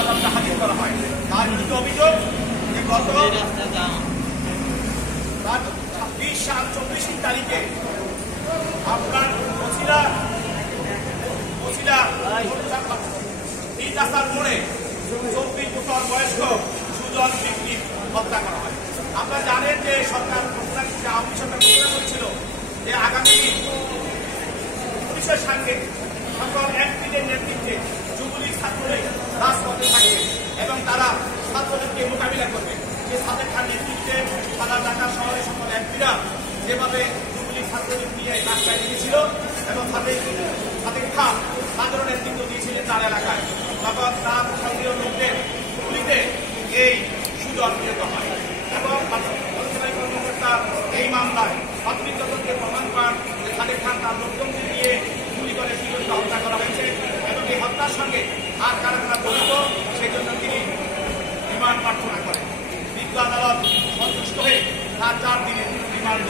আদালতে হাজির করা হয়। তার বিরুদ্ধে অভিযোগ যে গত 20-24 তারিখে আপনার ওসিলা রাস্তার মোড়ে 24 বছর বয়স্ক সুজন বিক্রি হত্যা করা হয়। আপনারা জানেন যে সরকার আওয়ামী সরকার ঘোষণা করেছিল যে আগামী পুলিশের সঙ্গে সকল এমপিদের নেতৃত্বে যুবলীগ ছাত্রলীগ রাজপথে থাকবে এবং তারা ছাত্রলীগকে মোকাবিলা করবে। যে সাদেক খান নেতৃত্বে সারা ঢাকা শহরের সকল এমপিরা যেভাবে যুবলীগ ছাত্রলীগ নিয়ে রাস্তায় নেমেছিল এবং সাদেক খান সাধারণ নেতৃত্ব দিয়েছিলেন তার এলাকায়, তখন তার সক্রিয় লোকদের গুলিতে এই সুজন নিহত হয় এবং কর্মকর্তা এই মামলায় প্রাথমিক তদন্তে প্রমাণ পান যে সাদেক খান তার লোকজনকে দিয়ে গুলি করে সুজনকে হত্যা করা হয়েছে এবং এই হত্যার সঙ্গে আর কারা কারা জড়িত সেজন্য তিনি রিমান্ড প্রার্থনা করেন। বিজ্ঞ আদালত সন্তুষ্ট হয়ে তার 4 দিনের রিমান্ড